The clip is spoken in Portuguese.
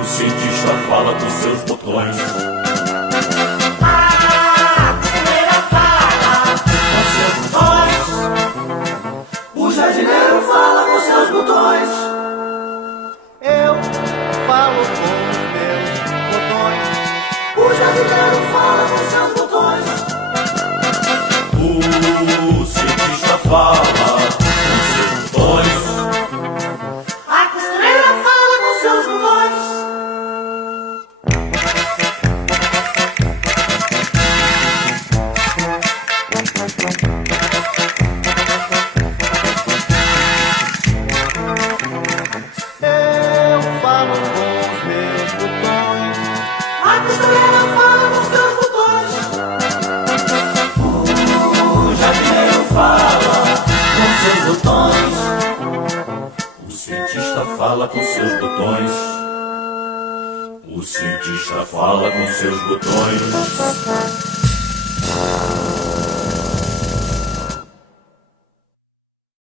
O cientista fala com seus botões. A costureira fala com seus botões. O jardineiro fala com seus botões. Eu falo com os meus botões. O jardineiro fala com seus botões. O cientista fala com seus botões. A costureira fala com seus botões. Eu falo com os meus botões. A costureira fala com seus botões. O jardineiro fala com seus botões. O cientista fala com seus botões. O cientista fala com seus botões.